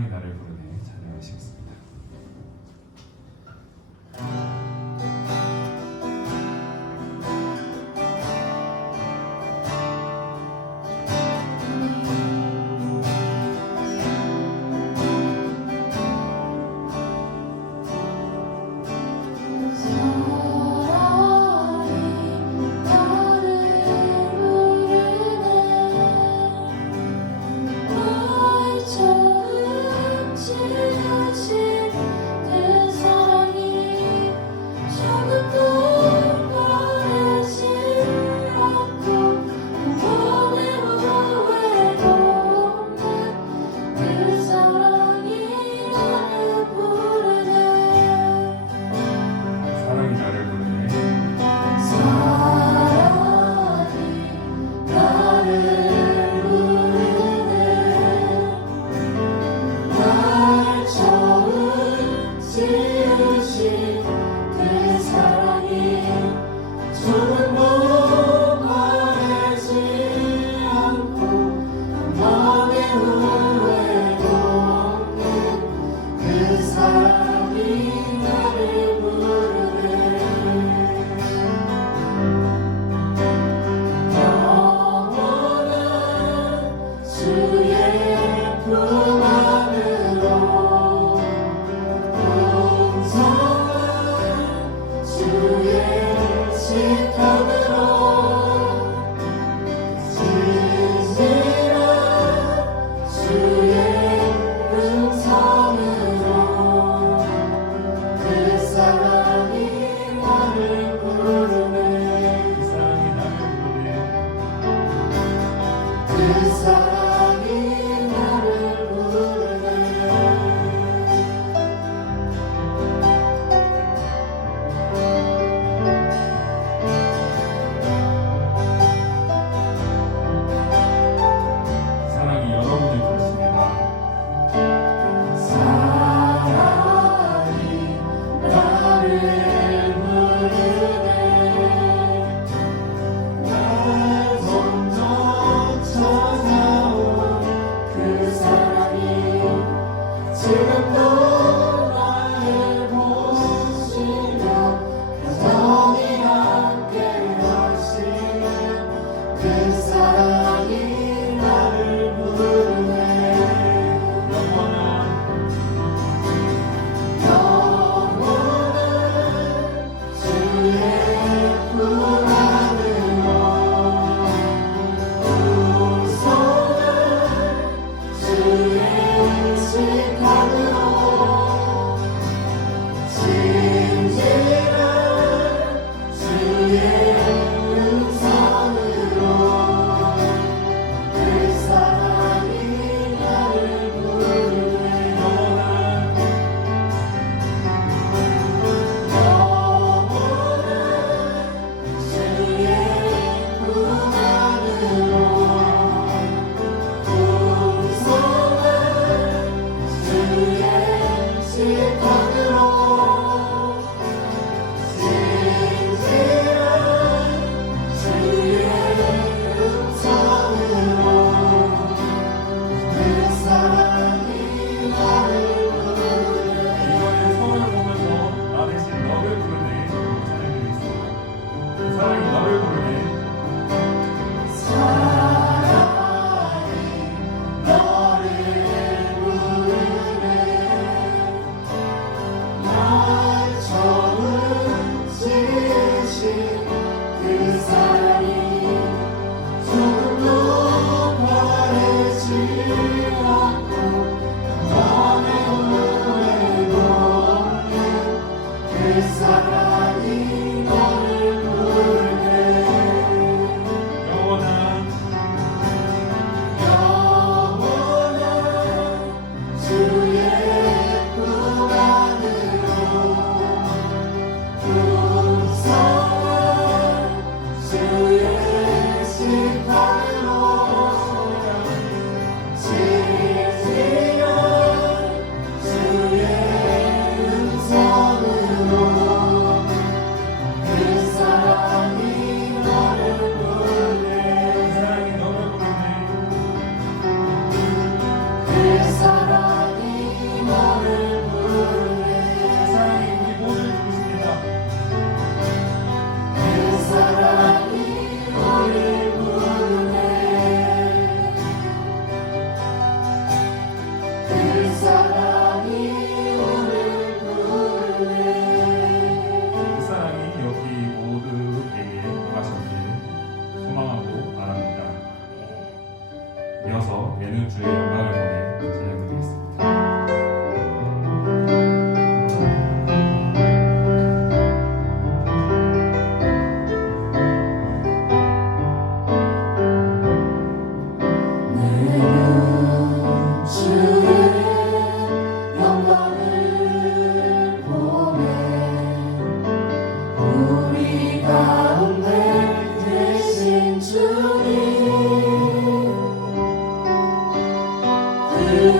사랑이 나를 부르네 찬양하시겠습니다.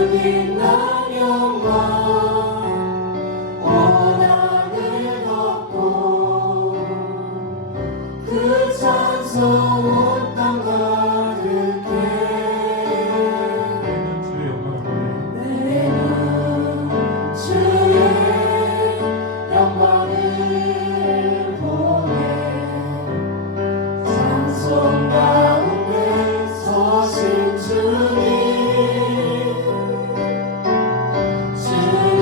빛난 영광 온 하늘 덮고 그 찬송 온 땅 가득해 주의 영광을 내는 주의 영광을 보내 찬송 가운데 서신 주님 주님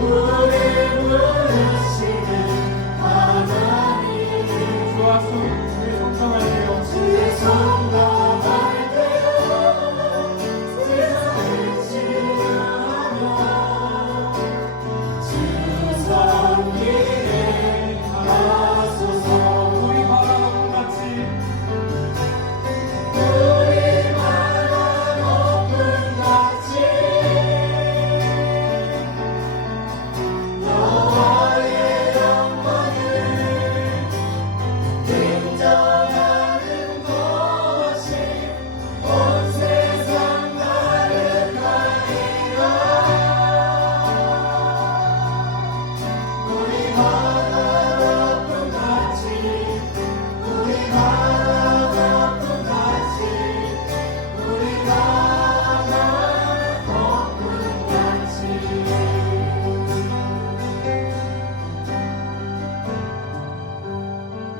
우리 부르시는 하나님 주와 주의 성령을 내어 주의 성령을 내어 세상을 치유하며 주 섬기게 하소서. 우리 바다 높음같이 우리 바다 높음같이 여호와의 영광을 인정하는 것이 온 세상 가득하리라. 우리 바다 높음같이 우리 바다 높음같이 우리 바다 높음같이.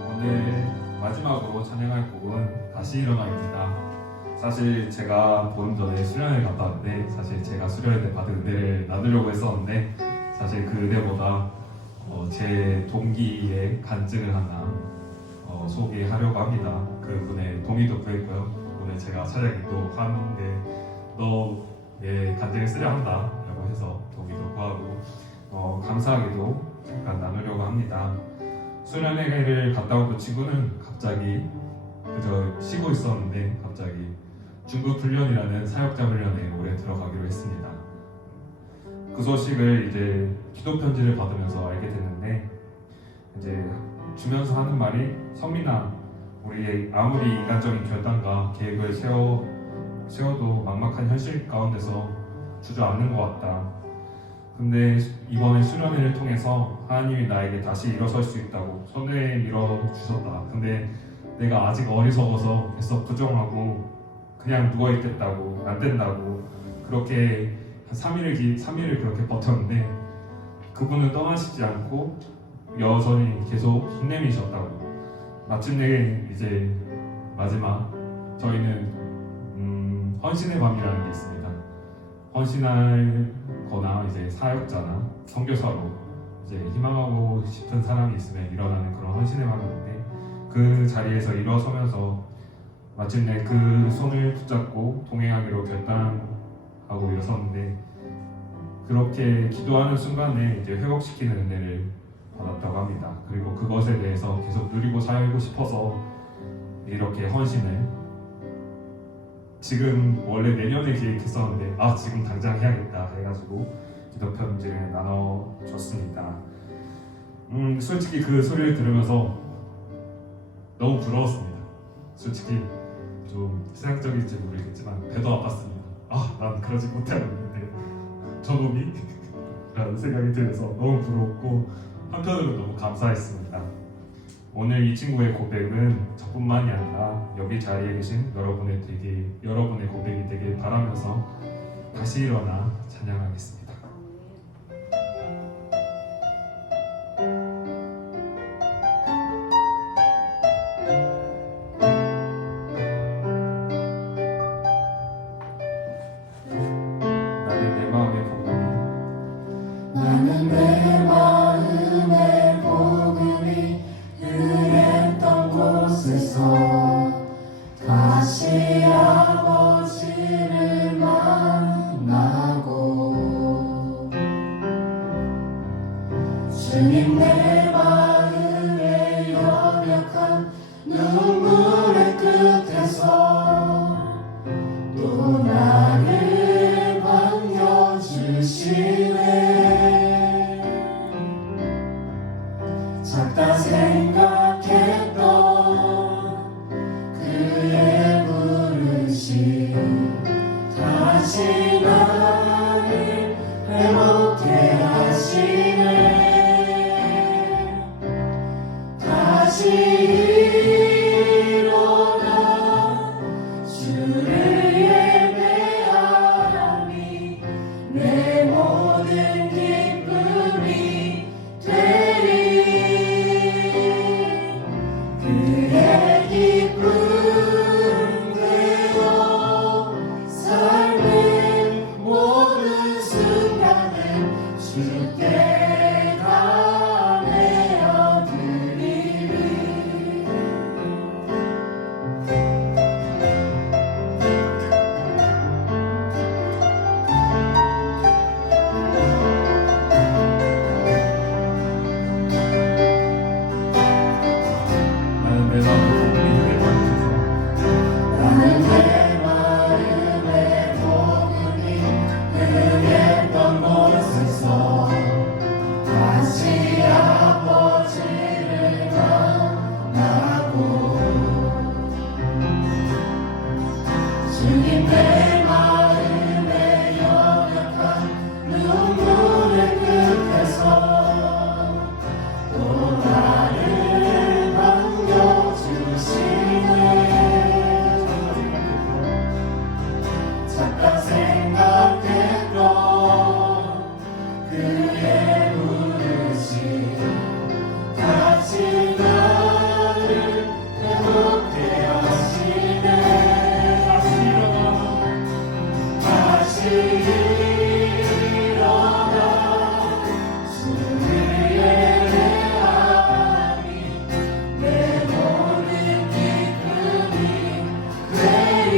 오늘 마지막으로 찬양할 곡은 다시 일어나입니다. 사실 제가 본 전에 수련회 갔다 왔는데 사실 제가 수련회 때 받은 은혜를 나누려고 했었는데 사실 그 은혜보다 제 동기의 간증을 하나 소개하려고 합니다. 그분의 동의도 구했고요. 오늘 제가 차량이 또 하는데 너의 간증을 쓰려 한다 라고 해서 동의도 구하고 감사하게도 잠깐 나누려고 합니다. 수련회를 갔다 온 그 친구는 갑자기 그저 쉬고 있었는데 갑자기 중급 훈련이라는 사역자 훈련에 올해 들어가기로 했습니다. 그 소식을 이제 기도 편지를 받으면서 알게 됐는데 이제 주면서 하는 말이 성민아, 우리 아무리 인간적인 결단과 계획을 세워도 막막한 현실 가운데서 주저앉는 것 같다. 근데 이번에 수련회를 통해서 하나님이 나에게 다시 일어설 수 있다고 손에 밀어주셨다. 근데 내가 아직 어리석어서 계속 부정하고 그냥 누워있겠다고 안 된다고 그렇게 한 3일을 그렇게 버텼는데 그분은 떠나시지 않고 여전히 계속 힘내미셨다고. 마침내 이제 마지막 저희는 헌신의 밤이라는 게 있습니다. 헌신하거나 이제 사역자나 선교사로 이제 희망하고 싶은 사람이 있으면 일어나는 그런 헌신의 밤인데 그 자리에서 일어서면서 마침내 그 손을 붙잡고 동행하기로 결단하고 일어섰는데 그렇게 기도하는 순간에 이제 회복시키는 은혜를 받았다고 합니다. 그리고 그것에 대해서 계속 누리고 살고 싶어서 이렇게 헌신을 지금 원래 내년에 계획했었는데 지금 당장 해야겠다 해가지고 기도 편지를 나눠줬습니다. 솔직히 그 소리를 들으면서 너무 부러웠습니다. 솔직히 좀 세상적일지 모르겠지만 배도 아팠습니다. 난 그러지 못하고 있는데 저놈이 라는 생각이 들어서 너무 부러웠고 한편으로 너무 감사했습니다. 오늘 이 친구의 고백은 저뿐만이 아니라 여기 자리에 계신 여러분의 고백이 되길 바라면서 다시 일어나 찬양하겠습니다. 나는 내 마음의 복음이 그랬던 곳에서 다시 아버지를 만나고 주님 내 마음에 연약한 눈물의 끝에서 또 나를 반겨주시네. 작다 생각했던 그의 부르심 다시 나를 회복해 하시네. 다시 대답하여 드리리. 나는 내 마음을 복음이 되게 받으셔서 나는 내 마음의 복음이 그랬던 곳에서 다시 아버지를 만나고 주님 내 마음에 연약한 눈물의 끝에서 또 나를 반겨주시네. 잠깐 생각했던 그의 부르심 다시 나를 회복해 하시네. 다시 일어나 주의 대함이 내 모든 기쁨이 되리.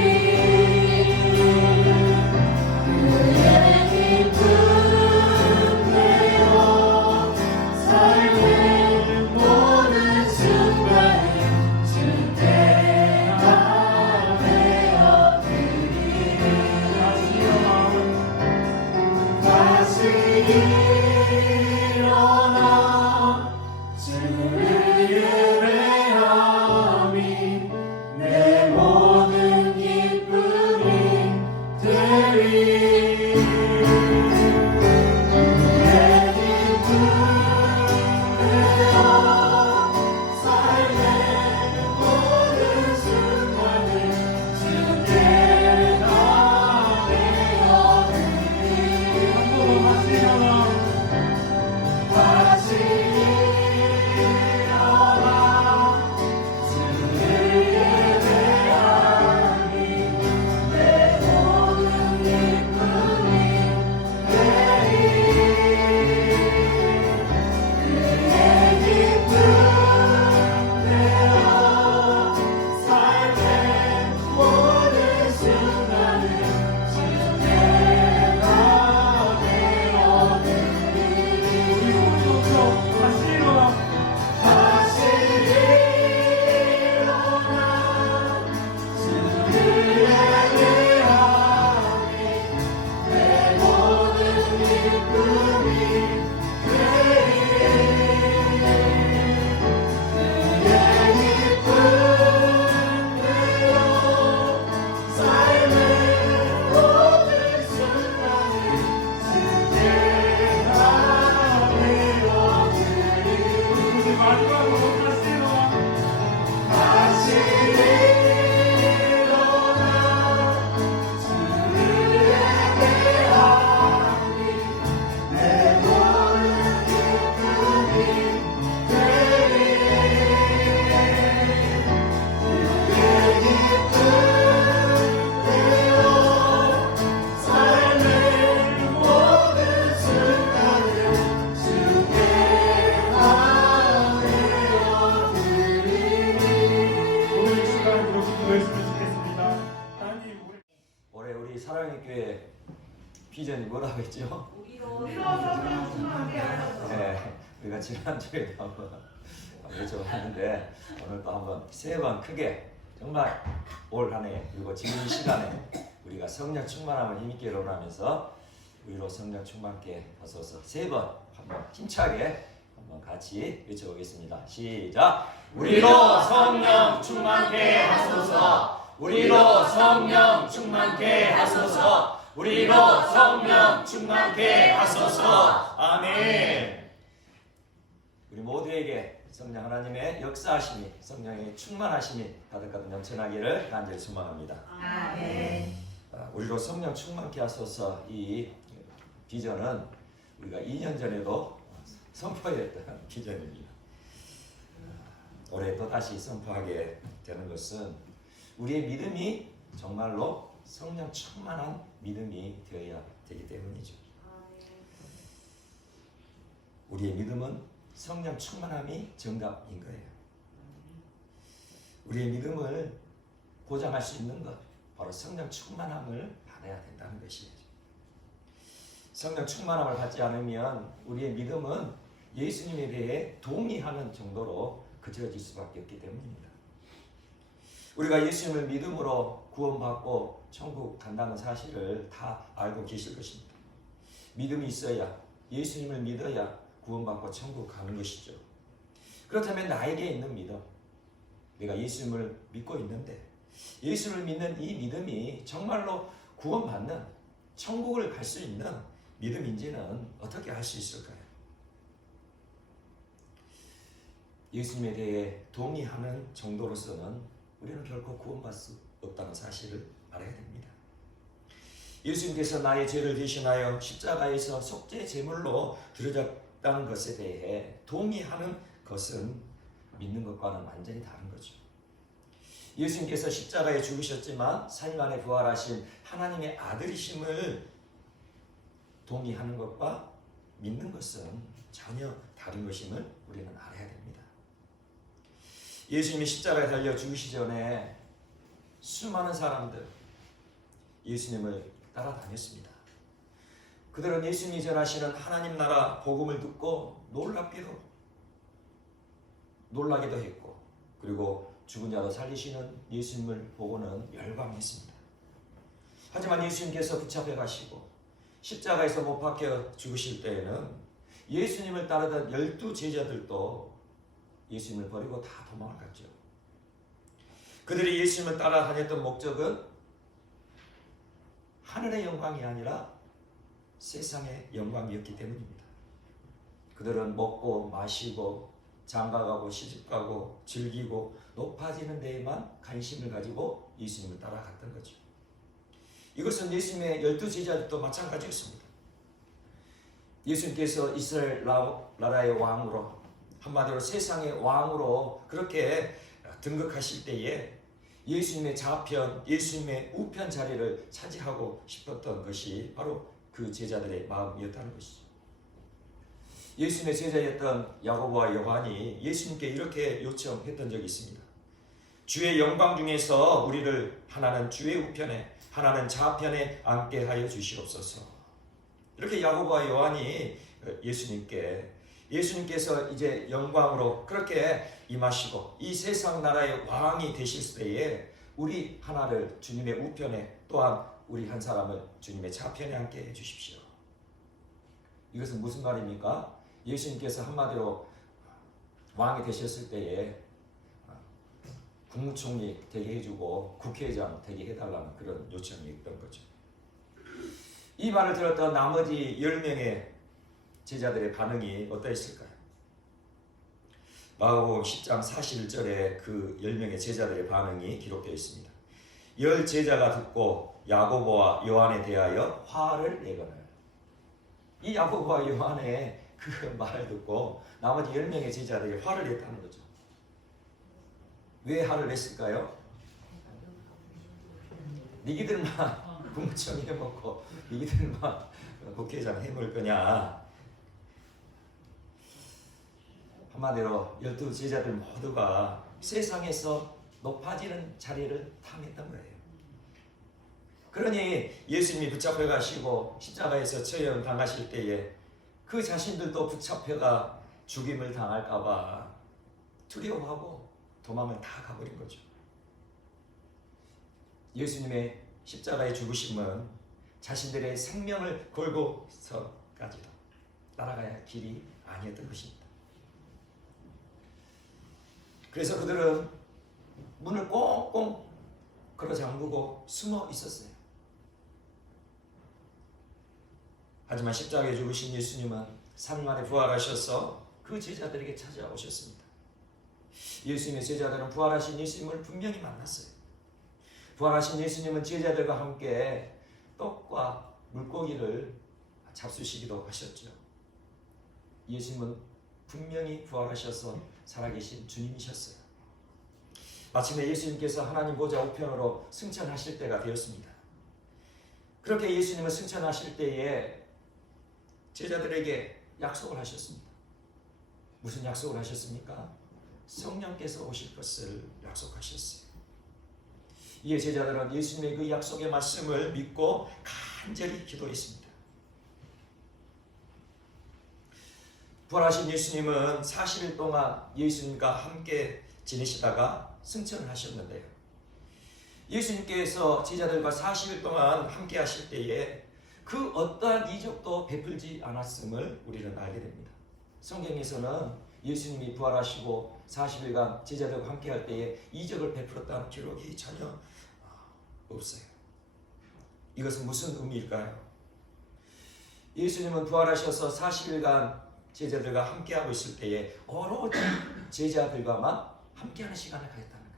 그의 기쁨 내어 삶의 모든 순간을 주께 다 내어드리리. 다시 일어나 주를 예배함이 내 모든 기쁨이 되리. 그의 기쁨 내어 삶의 모든 순간을 주께 다 내어드리리. 다시 일어나 주를 예배하니 내 모든 기쁨이 되리. 그의 기쁨 내어 삶의 모든 순간을 주께 다 내어드리리. 다시 일어나 주를 예배하니 내 모든 기쁨이 되리. 그의 기쁨 내어 삶의 모든 순간을 주께 다 내어드리리. 다시 일어나 주를 예배하니 내 모든 기쁨이 되리. 그의 기쁨 내어 삶의 모든 순간을 주께 다 내어드리리. 오늘 시간 그렇게 기도했으면 좋겠습니다. 하나님 올해 우리 사랑의 교회 비전이 뭐라고 했죠? 네, 우리가 지난주에 한번 여쭤봤는데 오늘 또 한번 세 번 크게 정말 올 한 해 그리고 지금 이 시간에 우리가 성령 충만함을 힘있게 일어나면서 우리로 성령 충만케 하소서 세 번 한번 힘차게 한번 같이 외쳐보겠습니다. 시작! 우리로 성령 충만케 하소서. 우리로 성령 충만케 하소서. 우리로 성령 충만케 하소서. 아멘. 우리 모두에게 성령 하나님의 역사하심이 성령의 충만하심이 가득가득 넘쳐나기를 간절히 소망합니다. 아멘. 우리로 성령 충만케 하소서 이 비전은 우리가 2년 전에도 선포했던 비전입니다. 올해 또 다시 선포하게 되는 것은 우리의 믿음이 정말로 성령 충만한 믿음이 되어야 되기 때문이죠. 우리의 믿음은 성령 충만함이 정답인 거예요. 우리의 믿음을 보장할 수 있는 것, 바로 성령 충만함을 받아야 된다는 것이에요. 성령 충만함을 받지 않으면 우리의 믿음은 예수님에 대해 동의하는 정도로 그쳐질 수밖에 없기 때문입니다. 우리가 예수님을 믿음으로 구원받고 천국 간다는 사실을 다 알고 계실 것입니다. 믿음이 있어야, 예수님을 믿어야 구원받고 천국 가는 것이죠. 그렇다면 나에게 있는 믿음, 내가 예수님을 믿고 있는데 예수를 믿는 이 믿음이 정말로 구원받는, 천국을 갈 수 있는 믿음인지는 어떻게 알 수 있을까요? 예수님에 대해 동의하는 정도로서는 우리는 결코 구원받을 수 없다는 사실을 알아야 됩니다. 예수님께서 나의 죄를 대신하여 십자가에서 속죄 제물로 드려졌다는 것에 대해 동의하는 것은 믿는 것과는 완전히 다른 거죠. 예수님께서 십자가에 죽으셨지만 3일 만에 부활하신 하나님의 아들이심을 동의하는 것과 믿는 것은 전혀 다른 것임을 우리는 알아야 됩니다. 예수님이 십자가에 달려 죽으시기 전에 수많은 사람들 예수님을 따라다녔습니다. 그들은 예수님이 전하시는 하나님 나라 복음을 듣고 놀라기도 했고, 그리고 죽은 자도 살리시는 예수님을 보고는 열광했습니다. 하지만 예수님께서 붙잡혀 가시고 십자가에서 못 박혀 죽으실 때에는 예수님을 따르던 12제자들도 예수님을 버리고 다 도망을 갔죠. 그들이 예수님을 따라다녔던 목적은 하늘의 영광이 아니라 세상의 영광이었기 때문입니다. 그들은 먹고 마시고 장가가고 시집가고 즐기고 높아지는 데에만 관심을 가지고 예수님을 따라갔던 거죠. 이것은 예수님의 12제자들도 마찬가지였습니다. 예수님께서 이스라엘 나라의 왕으로, 한마디로 세상의 왕으로 그렇게 등극하실 때에 예수님의 좌편, 예수님의 우편 자리를 차지하고 싶었던 것이 바로 그 제자들의 마음이었다는 것이죠. 예수님의 제자였던 야고보와 요한이 예수님께 이렇게 요청했던 적이 있습니다. 주의 영광 중에서 우리를 하나는 주의 우편에, 하나는 좌편에 앉게 하여 주시옵소서. 이렇게 야고보와 요한이 예수님께서 이제 영광으로 그렇게 임하시고 이 세상 나라의 왕이 되실 때에 우리 하나를 주님의 우편에, 또한 우리 한 사람을 주님의 좌편에 앉게 해 주십시오. 이것은 무슨 말입니까? 예수님께서 한마디로 왕이 되셨을 때에 국무총리 되게 해주고 국회의장 되게 해달라는 그런 요청이 있던 거죠. 이 말을 들었던 나머지 10명의 제자들의 반응이 어떠했을까요? 마가복음 10장 41절에 그 10명의 제자들의 반응이 기록되어 있습니다. 10 제자가 듣고 야고보와 요한에 대하여 화를 내거늘. 이 야고보와 요한의 그 말을 듣고 나머지 10명의 제자들이 화를 냈다는 거죠. 왜 화를 냈을까요? 니기들만 국무총리 해먹고 니기들만 국회의장 해먹을 거냐. 한마디로 12 제자들 모두가 세상에서 높아지는 자리를 탐했던 거예요. 그러니 예수님이 붙잡혀 가시고 십자가에서 처형 당하실 때에 그 자신들도 붙잡혀가 죽임을 당할까봐 두려워하고 도망을 다 가버린 거죠. 예수님의 십자가의 죽으심은 자신들의 생명을 걸고서까지도 따라가야 할 길이 아니었던 것입니다. 그래서 그들은 문을 꽁꽁 걸어 잠그고 숨어 있었어요. 하지만 십자가에 죽으신 예수님은 3일 만에 부활하셔서 그 제자들에게 찾아오셨습니다. 예수님의 제자들은 부활하신 예수님을 분명히 만났어요. 부활하신 예수님은 제자들과 함께 떡과 물고기를 잡수시기도 하셨죠. 예수님은 분명히 부활하셔서 살아계신 주님이셨어요. 마침내 예수님께서 하나님 보좌 우편으로 승천하실 때가 되었습니다. 그렇게 예수님은 승천하실 때에 제자들에게 약속을 하셨습니다. 무슨 약속을 하셨습니까? 성령께서 오실 것을 약속하셨어요. 이에 제자들은 예수님의 그 약속의 말씀을 믿고 간절히 기도했습니다. 부활하신 예수님은 40일 동안 예수님과 함께 지내시다가 승천을 하셨는데요. 예수님께서 제자들과 40일 동안 함께 하실 때에 그 어떠한 이적도 베풀지 않았음을 우리는 알게 됩니다. 성경에서는 예수님이 부활하시고 40일간 제자들과 함께 할 때에 이적을 베풀었다는 기록이 전혀 없어요. 이것은 무슨 의미일까요? 예수님은 부활하셔서 40일간 제자들과 함께하고 있을 때에 오로지 제자들과만 함께하는 시간을 가졌다는 거예요.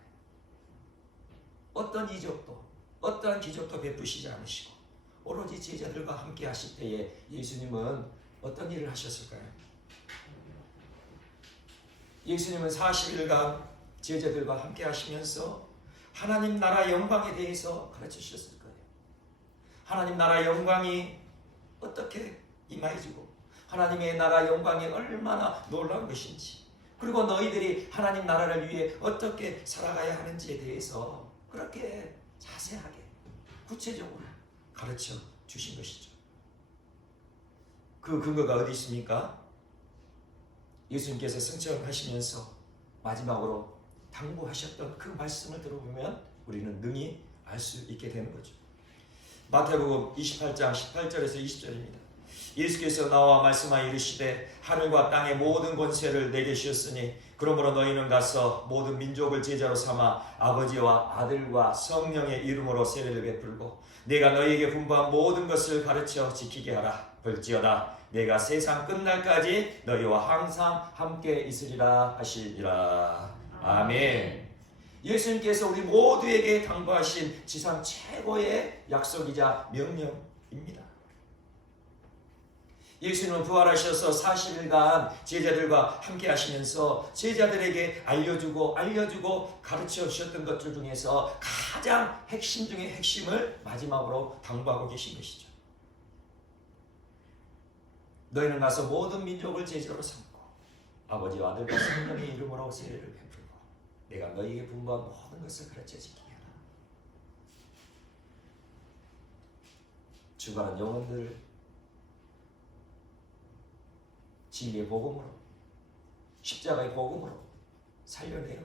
어떤 이적도 어떠한 기적도 베푸시지 않으시고 오로지 제자들과 함께 하실 때에 예수님은 어떤 일을 하셨을까요? 예수님은 40일간 제자들과 함께 하시면서 하나님 나라 영광에 대해서 가르치셨을 거예요. 하나님 나라 영광이 어떻게 임하여지고 하나님의 나라 영광이 얼마나 놀라운 것인지, 그리고 너희들이 하나님 나라를 위해 어떻게 살아가야 하는지에 대해서 그렇게 자세하게 구체적으로 가르쳐 주신 것이죠. 그 근거가 어디 있습니까? 예수님께서 승천하시면서 마지막으로 당부하셨던 그 말씀을 들어보면 우리는 능히 알 수 있게 되는 거죠. 마태복음 28장 18절에서 20절입니다. 예수께서 나와 말씀하여 이르시되 하늘과 땅의 모든 권세를 내게 주셨으니 그러므로 너희는 가서 모든 민족을 제자로 삼아 아버지와 아들과 성령의 이름으로 세례를 베풀고 내가 너희에게 분부한 모든 것을 가르쳐 지키게 하라. 볼지어다 내가 세상 끝날까지 너희와 항상 함께 있으리라 하시니라. 아멘. 예수님께서 우리 모두에게 당부하신 지상 최고의 약속이자 명령입니다. 예수님은 부활하셔서 40일간 제자들과 함께 하시면서 제자들에게 알려주고 가르쳐 주셨던 것들 중에서 가장 핵심 중의 핵심을 마지막으로 당부하고 계신 것이죠. 너희는 가서 모든 민족을 제자로 삼고 아버지와 아들과 성령의 이름으로 세례를 베풀고 내가 너희에게 분부한 모든 것을 가르쳐 지키게 하라. 죽어가는 영혼들을 진리의 복음으로 십자가의 복음으로 살려내어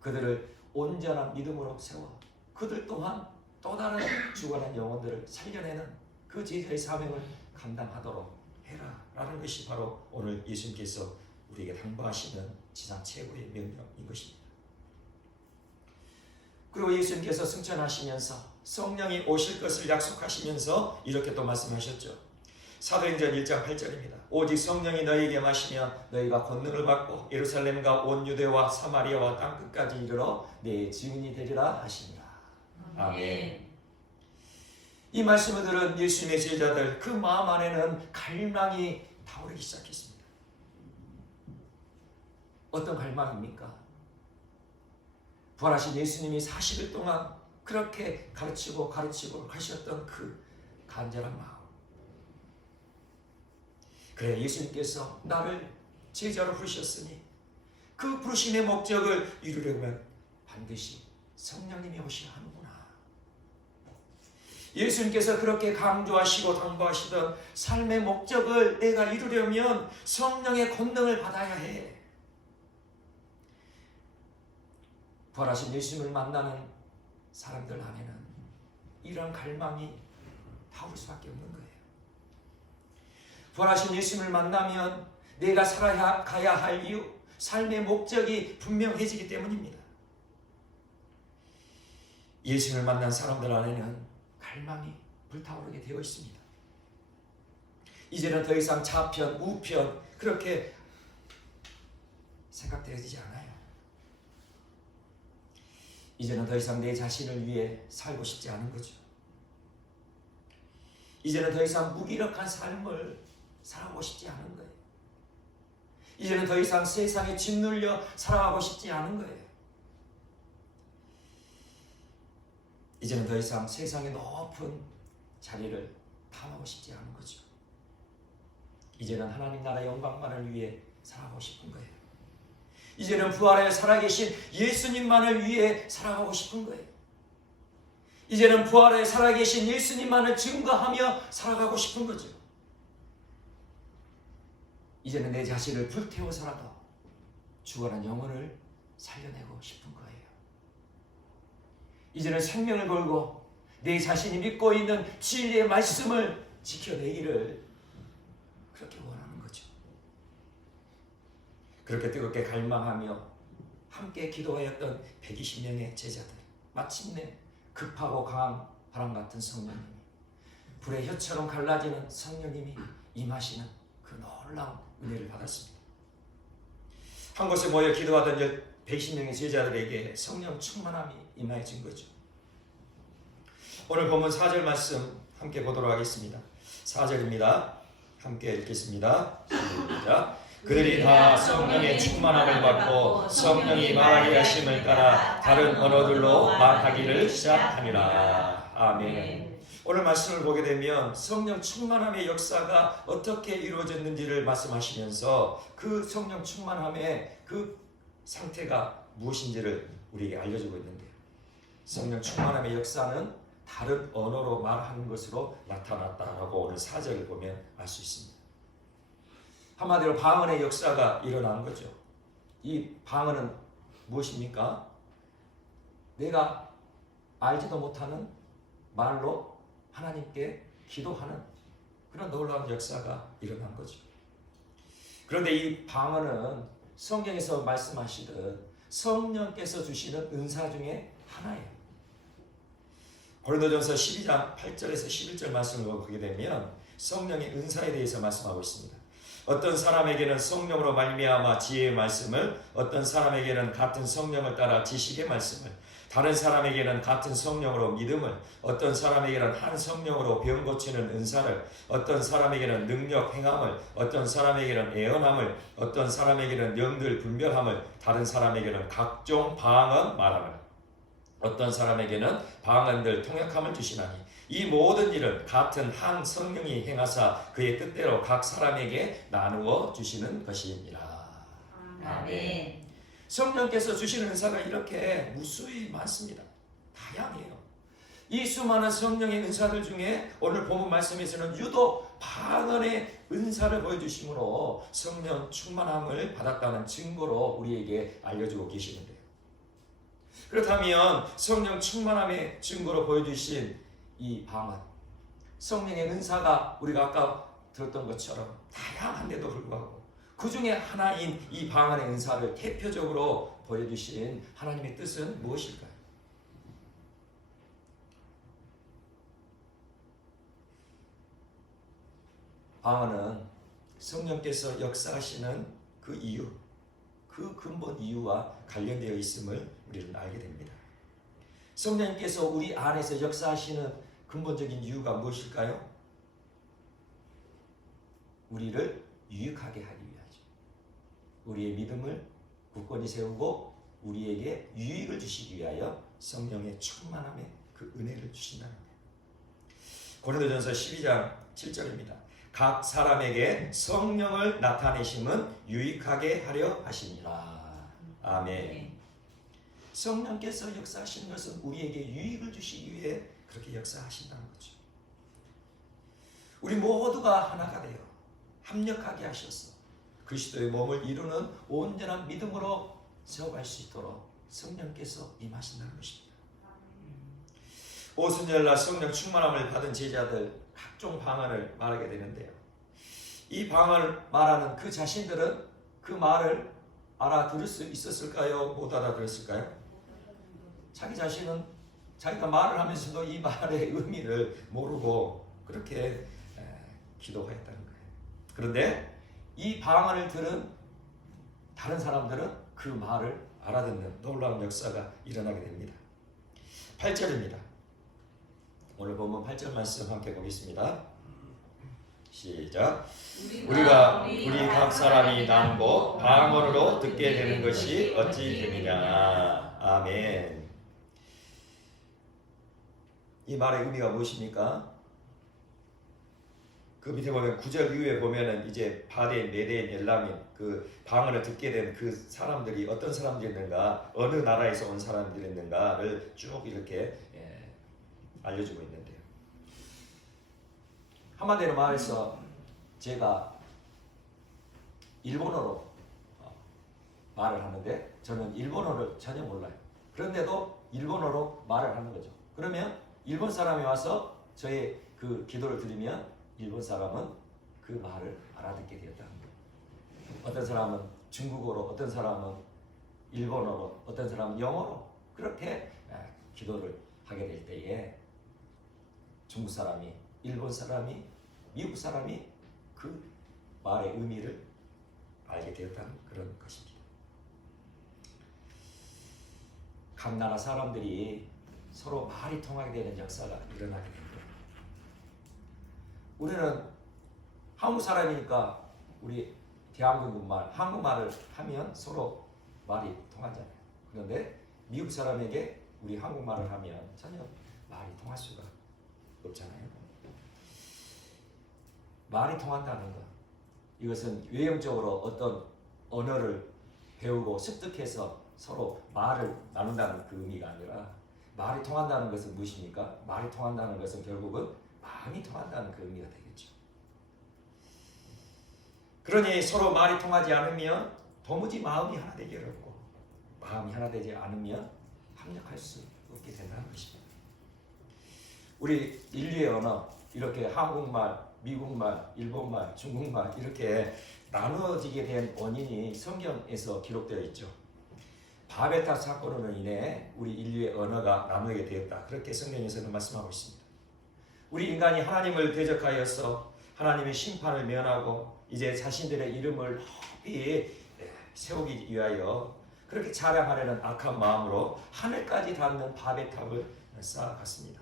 그들을 온전한 믿음으로 세워 그들 또한 또 다른 죽어가는 영혼들을 살려내는 그 제자의 사명을 감당하도록 해라 라는 것이 바로 오늘 예수님께서 우리에게 당부하시는 지상 최고의 명령인 것입니다. 그리고 예수님께서 승천하시면서 성령이 오실 것을 약속하시면서 이렇게 또 말씀하셨죠. 사도행전 1장 8절입니다. 오직 성령이 너희에게 마시면 너희가 권능을 받고 예루살렘과 온 유대와 사마리아와 땅끝까지 이르러 내 증인이 되리라 하시니라. 아멘. 이 말씀을 들은 예수님의 제자들 그 마음 안에는 갈망이 타오르기 시작했습니다. 어떤 갈망입니까? 부활하신 예수님이 40일 동안 그렇게 가르치고 하셨던 그 간절한 마음. 그래 예수님께서 나를 제자로 부르셨으니 그 부르심의 목적을 이루려면 반드시 성령님이 오셔야 하는구나. 예수님께서 그렇게 강조하시고 당부하시던 삶의 목적을 내가 이루려면 성령의 권능을 받아야 해. 부활하신 예수님을 만나는 사람들 안에는 이런 갈망이 타오를 수밖에 없는 거예요. 부활하신 예수님을 만나면 내가 살아가야 할 이유, 삶의 목적이 분명해지기 때문입니다. 예수님을 만난 사람들 안에는 갈망이 불타오르게 되어 있습니다. 이제는 더 이상 좌편, 우편 그렇게 생각되어지지 않아요. 이제는 더 이상 내 자신을 위해 살고 싶지 않은 거죠. 이제는 더 이상 무기력한 삶을 살아가고 싶지 않은 거예요. 이제는 더 이상 세상에 짓눌려 살아가고 싶지 않은 거예요. 이제는 더 이상 세상의 높은 자리를 탐하고 싶지 않은 거죠. 이제는 하나님 나라 영광만을 위해 살아가고 싶은 거예요. 이제는 부활하여 살아계신 예수님만을 위해 살아가고 싶은 거예요. 이제는 부활하여 살아계신 예수님만을 증거하며 살아가고 싶은 거죠. 이제는 내 자신을 불태워서라도 죽어난 영혼을 살려내고 싶은 거예요. 이제는 생명을 걸고 내 자신이 믿고 있는 진리의 말씀을 지켜내기를 그렇게 원하는 거죠. 그렇게 뜨겁게 갈망하며 함께 기도하였던 120명의 제자들, 마침내 급하고 강한 바람 같은 성령님이, 불의 혀처럼 갈라지는 성령님이 임하시는 그 놀라운 은혜를 받았습니다. 한 곳에 모여 기도하던 120명의 제자들에게 성령 충만함이 임하여진 거죠. 오늘 본문 4절 말씀 함께 보도록 하겠습니다. 4절입니다. 함께 읽겠습니다. 시작. 그들이 다 성령의 충만함을 받고 성령이 말하게 하심을 따라 다른 언어들로 말하기를 시작하니라. 아멘. 오늘 말씀을 보게 되면 성령 충만함의 역사가 어떻게 이루어졌는지를 말씀하시면서 그 성령 충만함의 그 상태가 무엇인지를 우리에게 알려주고 있는데요. 성령 충만함의 역사는 다른 언어로 말하는 것으로 나타났다라고 오늘 4절을 보면 알 수 있습니다. 한마디로 방언의 역사가 일어난 거죠. 이 방언은 무엇입니까? 내가 알지도 못하는 말로 하나님께 기도하는 그런 놀라운 역사가 일어난 거죠. 그런데 이 방언은 성경에서 말씀하시듯 성령께서 주시는 은사 중에 하나예요. 고린도전서 12장 8절에서 11절 말씀을 보게 되면 성령의 은사에 대해서 말씀하고 있습니다. 어떤 사람에게는 성령으로 말미암아 지혜의 말씀을, 어떤 사람에게는 같은 성령을 따라 지식의 말씀을, 다른 사람에게는 같은 성령으로 믿음을, 어떤 사람에게는 한 성령으로 병 고치는 은사를, 어떤 사람에게는 능력 행함을, 어떤 사람에게는 예언함을, 어떤 사람에게는 영들 분별함을, 다른 사람에게는 각종 방언 말함을, 어떤 사람에게는 방언들 통역함을 주시나니 이 모든 일은 같은 한 성령이 행하사 그의 뜻대로 각 사람에게 나누어 주시는 것이니라. 아멘. 성령께서 주시는 은사가 이렇게 무수히 많습니다. 다양해요. 이 수많은 성령의 은사들 중에 오늘 본문 말씀에서는 유독 방언의 은사를 보여주심으로 성령 충만함을 받았다는 증거로 우리에게 알려주고 계시는데요. 그렇다면 성령 충만함의 증거로 보여주신 이 방언, 성령의 은사가 우리가 아까 들었던 것처럼 다양한데도 불구하고 그 중에 하나인 이 방언의 은사를 대표적으로 보여주신 하나님의 뜻은 무엇일까요? 방언은 성령께서 역사하시는 그 이유, 그 근본 이유와 관련되어 있음을 우리는 알게 됩니다. 성령께서 우리 안에서 역사하시는 근본적인 이유가 무엇일까요? 우리를 유익하게 하기 위하죠. 우리의 믿음을 굳건히 세우고 우리에게 유익을 주시기 위하여 성령의 충만함의 그 은혜를 주신다는 거예요. 고린도전서 12장 7절입니다. 각 사람에게 성령을 나타내심은 유익하게 하려 하시니라. 아멘. 성령께서 역사하시는 것은 우리에게 유익을 주시기 위해 그렇게 역사하신다는 거죠. 우리 모두가 하나가 되어 합력하게 하셔서 그리스도의 몸을 이루는 온전한 믿음으로 세워갈 수 있도록 성령께서 임하신다는 것입니다. 오순절날 성령 충만함을 받은 제자들 각종 방언을 말하게 되는데요. 이 방언을 말하는 그 자신들은 그 말을 알아들을 수 있었을까요? 못 알아들었을까요? 자기 자신은 자기가 말을 하면서도 이 말의 의미를 모르고 그렇게 기도했다는 거예요. 그런데 이 방언을 들은 다른 사람들은 그 말을 알아듣는 놀라운 역사가 일어나게 됩니다. 8절입니다. 오늘 본문 8절 말씀 함께 보겠습니다. 시작. 우리가 우리 각 사람이 나누고 방언으로 듣게 되는 것이 어찌 되느냐. 아멘. 이 말의 의미가 무엇입니까? 그 밑에 보면 9절 이후에 보면은 이제 바덴, 메덴, 엘라민 그 방언을 듣게 된 그 사람들이 어떤 사람들이었는가, 어느 나라에서 온 사람들이었는가를 쭉 이렇게 알려주고 있는데요. 한마디로 말해서 제가 일본어로 말을 하는데 저는 일본어를 전혀 몰라요. 그런데도 일본어로 말을 하는 거죠. 그러면 일본 사람이 와서 저의 그 기도를 드리면 일본 사람은 그 말을 알아듣게 되었다는 거예요. 어떤 사람은 중국어로, 어떤 사람은 일본어로, 어떤 사람은 영어로 그렇게 기도를 하게 될 때에 중국 사람이, 일본 사람이, 미국 사람이 그 말의 의미를 알게 되었다는 그런 것입니다. 각 나라 사람들이 서로 말이 통하게 되는 역사가 일어나게 된 거예요. 우리는 한국 사람이니까 우리 대한민국 말, 한국말을 하면 서로 말이 통하잖아요. 그런데 미국 사람에게 우리 한국말을 하면 전혀 말이 통할 수가 없잖아요. 말이 통한다는 것, 이것은 외형적으로 어떤 언어를 배우고 습득해서 서로 말을 나눈다는 그 의미가 아니라, 말이 통한다는 것은 무엇입니까? 말이 통한다는 것은 결국은 마음이 통한다는 그 의미가 되겠죠. 그러니 서로 말이 통하지 않으면 도무지 마음이 하나 되기 어렵고, 마음이 하나 되지 않으면 합력할 수 없게 된다는 것입니다. 우리 인류의 언어, 이렇게 한국말, 미국말, 일본말, 중국말 이렇게 나누어지게 된 원인이 성경에서 기록되어 있죠. 바벨탑 사건으로 인해 우리 인류의 언어가 나누게 되었다. 그렇게 성경에서는 말씀하고 있습니다. 우리 인간이 하나님을 대적하여서 하나님의 심판을 면하고 이제 자신들의 이름을 높이 세우기 위하여 그렇게 자랑하려는 악한 마음으로 하늘까지 닿는 바벨탑을 쌓아갔습니다.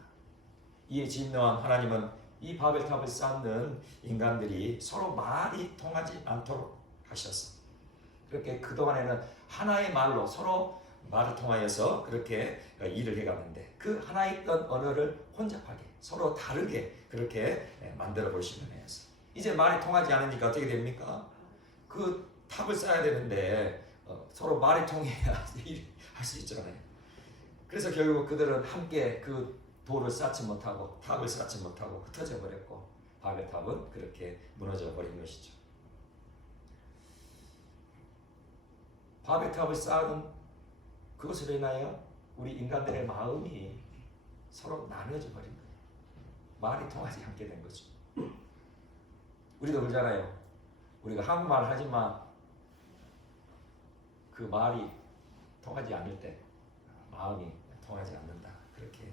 이에 진노한 하나님은 이 바벨탑을 쌓는 인간들이 서로 말이 통하지 않도록 하셨어. 그렇게 그동안에는 하나의 말로 서로 말을 통하여서 그렇게 일을 해갔는데, 그 하나에 있던 언어를 혼잡하게 서로 다르게 그렇게 만들어 보시는 해서 이제 말이 통하지 않으니까 어떻게 됩니까? 그 탑을 쌓아야 되는데 서로 말이 통해야 할 수 있잖아요. 그래서 결국 그들은 함께 그 돌을 쌓지 못하고 탑을 쌓지 못하고 흩어져 버렸고, 바벨탑은 그렇게 무너져 버린 것이죠. 바벨탑을 쌓은 그것으로 인하여 우리 인간들의 마음이 서로 나눠져 버린 거예요. 말이 통하지 않게 된 거죠. 우리도 그러잖아요. 우리가 한국말 하지만 그 말이 통하지 않을 때 마음이 통하지 않는다. 그렇게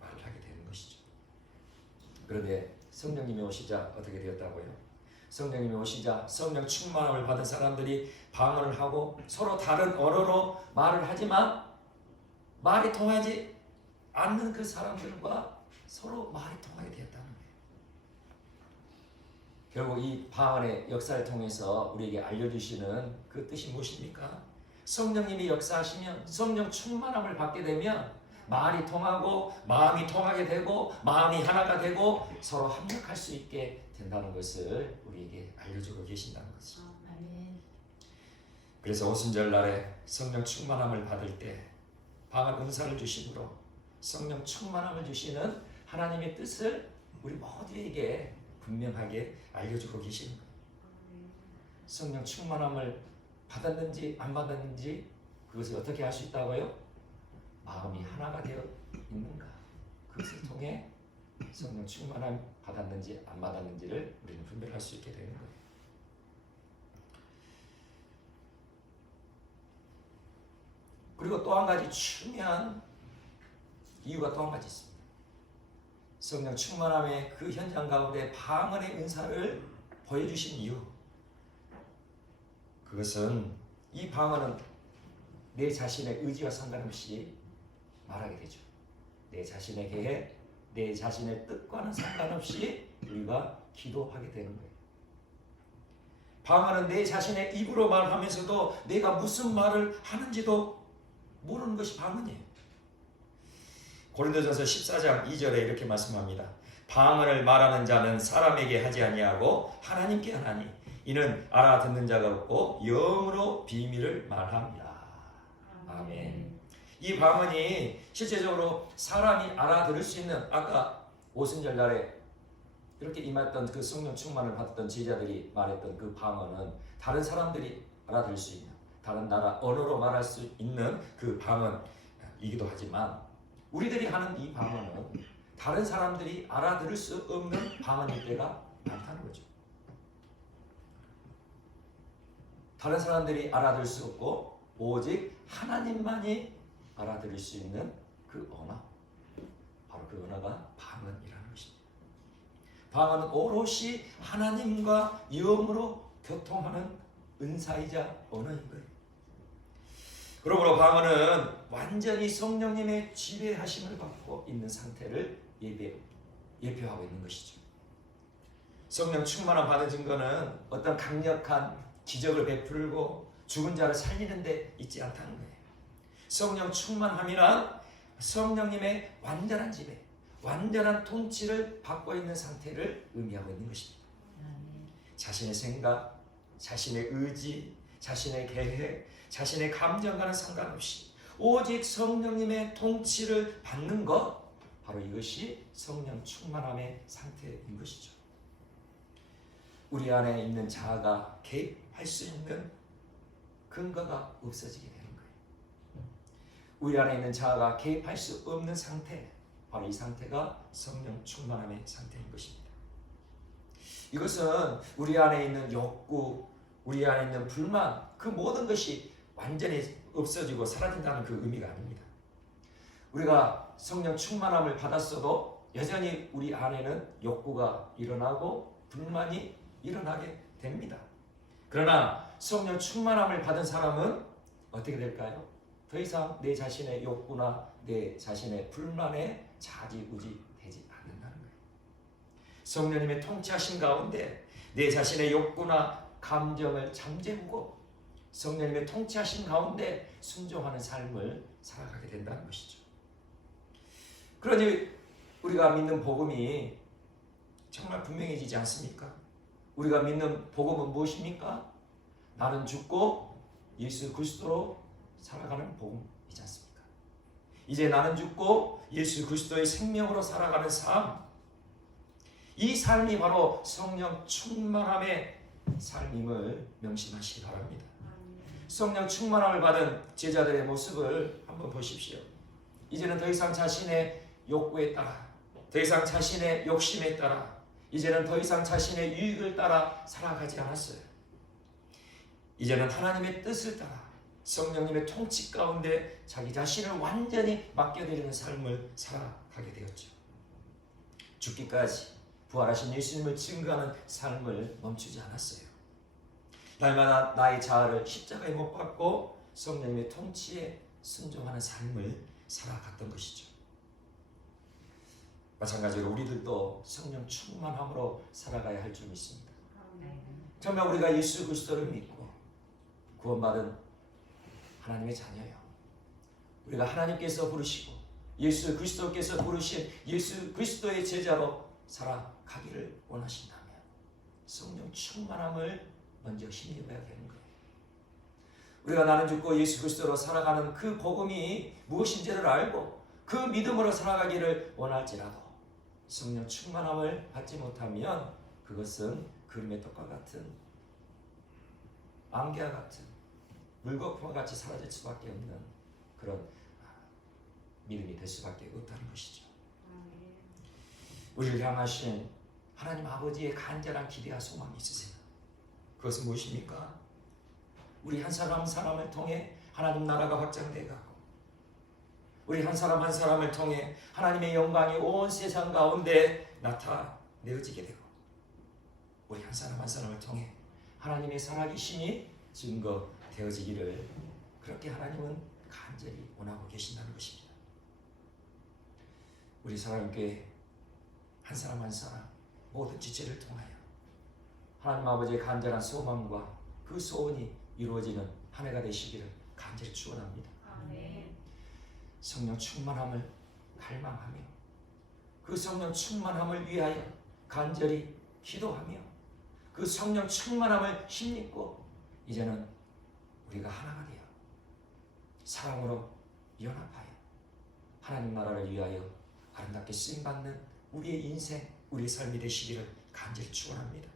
말을 하게 되는 것이죠. 그런데 성령님이 오시자 어떻게 되었다고요? 성령님이 오시자 성령 충만함을 받은 사람들이 방언을 하고 서로 다른 언어로 말을 하지만 말이 통하지 않는 그 사람들과 서로 말이 통하게 되었다는 거예요. 결국 이 방언의 역사를 통해서 우리에게 알려주시는 그 뜻이 무엇입니까? 성령님이 역사하시면, 성령 충만함을 받게 되면 말이 통하고 마음이 통하게 되고 마음이 하나가 되고 서로 합력할 수 있게 된다는 것을 우리에게 알려주고 계신다는 것이죠. 그래서 오순절 날에 성령 충만함을 받을 때 방언 은사를 주심으로 성령 충만함을 주시는 하나님의 뜻을 우리 모두에게 분명하게 알려주고 계시는 거예요. 성령 충만함을 받았는지 안 받았는지 그것을 어떻게 할 수 있다고요? 마음이 하나가 되어 있는가, 그것을 통해 성령 충만함 받았는지 안 받았는지를 우리는 분별할 수 있게 되는 거예요. 그리고 또 한 가지 중요한 이유가 또 한 가지 있습니다. 성령 충만함의 그 현장 가운데 방언의 은사를 보여주신 이유, 그것은 이 방언은 내 자신의 의지와 상관없이 말하게 되죠. 내 자신의 계획, 내 자신의 뜻과는 상관없이 우리가 기도하게 되는 거예요. 방언은 내 자신의 입으로 말하면서도 내가 무슨 말을 하는지도 모르는 것이 방언이에요. 고린도전서 14장 2절에 이렇게 말씀합니다. 방언을 말하는 자는 사람에게 하지 아니하고 하나님께 하나니 이는 알아듣는 자가 없고 영으로 비밀을 말합니다. 아멘. 이 방언이 실제적으로 사람이 알아들을 수 있는, 아까 오순절 날에 이렇게 임했던 그 성령 충만을 받았던 제자들이 말했던 그 방언은 다른 사람들이 알아들을 수 있는, 다른 나라 언어로 말할 수 있는 그 방언이기도 하지만 우리들이 하는 이 방언은 다른 사람들이 알아들을 수 없는 방언일 때가 많다는 거죠. 다른 사람들이 알아들을 수 없고 오직 하나님만이 알아들을 수 있는 그 언어, 바로 그 언어가 방언이라는 것입니다. 방언은 오롯이 하나님과 영으로 교통하는 은사이자 언어인 거예요. 그러므로 방언은 완전히 성령님의 지배하심을 받고 있는 상태를 예표하고 있는 것이죠. 성령 충만함 받은 증거는 어떤 강력한 기적을 베풀고 죽은 자를 살리는 데 있지 않다는 거예요. 성령 충만함이란 성령님의 완전한 지배, 완전한 통치를 받고 있는 상태를 의미하고 있는 것입니다. 자신의 생각, 자신의 의지, 자신의 계획, 자신의 감정과는 상관없이 오직 성령님의 통치를 받는 것, 바로 이것이 성령 충만함의 상태인 것이죠. 우리 안에 있는 자아가 개입할 수 있는 근거가 없어지게 되는 거예요. 우리 안에 있는 자아가 개입할 수 없는 상태, 바로 이 상태가 성령 충만함의 상태인 것입니다. 이것은 우리 안에 있는 욕구, 우리 안에 있는 불만, 그 모든 것이 완전히 없어지고 사라진다는 그 의미가 아닙니다. 우리가 성령 충만함을 받았어도 여전히 우리 안에는 욕구가 일어나고 불만이 일어나게 됩니다. 그러나 성령 충만함을 받은 사람은 어떻게 될까요? 더 이상 내 자신의 욕구나 내 자신의 불만에 좌지우지 되지 않는다는 거예요. 성령님의 통치하신 가운데 내 자신의 욕구나 감정을 잠재우고 성령님의 통치하신 가운데 순종하는 삶을 살아가게 된다는 것이죠. 그러니 우리가 믿는 복음이 정말 분명해지지 않습니까? 우리가 믿는 복음은 무엇입니까? 나는 죽고 예수 그리스도로 살아가는 복음이지 않습니까? 이제 나는 죽고 예수 그리스도의 생명으로 살아가는 삶, 이 삶이 바로 성령 충만함의 삶임을 명심하시기 바랍니다. 성령 충만함을 받은 제자들의 모습을 한번 보십시오. 이제는 더 이상 자신의 욕구에 따라, 더 이상 자신의 욕심에 따라, 이제는 더 이상 자신의 유익을 따라 살아가지 않았어요. 이제는 하나님의 뜻을 따라 성령님의 통치 가운데 자기 자신을 완전히 맡겨드리는 삶을 살아가게 되었죠. 죽기까지 부활하신 예수님을 증거하는 삶을 멈추지 않았어요. 날마다 나의 자아를 십자가에 못 박고 성령님의 통치에 순종하는 삶을 살아갔던 것이죠. 마찬가지로 우리들도 성령 충만함으로 살아가야 할 줄 믿습니다. 정말 우리가 예수 그리스도를 믿고 구원받은 하나님의 자녀예요. 우리가 하나님께서 부르시고 예수 그리스도께서 부르신 예수 그리스도의 제자로 살아가기를 원하신다면 성령 충만함을 먼저 힘입어야 되는 거예요. 우리가 나는 죽고 예수 그리스도로 살아가는 그 복음이 무엇인지를 알고 그 믿음으로 살아가기를 원할지라도 성령 충만함을 받지 못하면 그것은 그림의 떡과 같은 안개와 같은 물거품과 같이 사라질 수밖에 없는 그런 믿음이 될 수밖에 없다는 것이죠. 우리를 향하신 하나님 아버지의 간절한 기대와 소망이 있으세요. 그것은 무엇입니까? 우리 한 사람 한 사람을 통해 하나님 나라가 확장되어 가고 우리 한 사람 한 사람을 통해 하나님의 영광이 온 세상 가운데 나타내어지게 되고 우리 한 사람 한 사람을 통해 하나님의 살아계심이 증거되어지기를 그렇게 하나님은 간절히 원하고 계신다는 것입니다. 우리 사랑교회 한 사람 한 사람 모든 지체를 통하여 하나님 아버지의 간절한 소망과 그 소원이 이루어지는 한 해가 되시기를 간절히 축원합니다. 성령 충만함을 갈망하며 그 성령 충만함을 위하여 간절히 기도하며 그 성령 충만함을 힘입고 이제는 우리가 하나가 되어 사랑으로 연합하여 하나님 나라를 위하여 아름답게 쓰임받는 우리의 인생, 우리의 삶이 되시기를 간절히 축원합니다.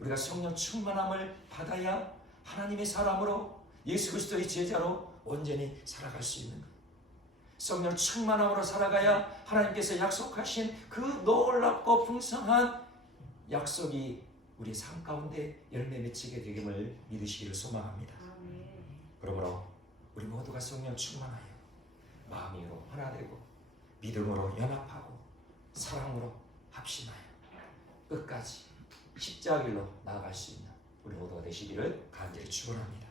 우리가 성령 충만함을 받아야 하나님의 사람으로 예수 그리스도의 제자로 온전히 살아갈 수 있는 것. 성령 충만함으로 살아가야 하나님께서 약속하신 그 놀랍고 풍성한 약속이 우리 삶 가운데 열매 맺히게 되기를 믿으시기를 소망합니다. 그러므로 우리 모두가 성령 충만하여 마음으로 하나 되고 믿음으로 연합하고 사랑으로 합심하여 끝까지 십자가 길로 나아갈 수 있는 우리 모두가 되시기를 간절히 축원합니다.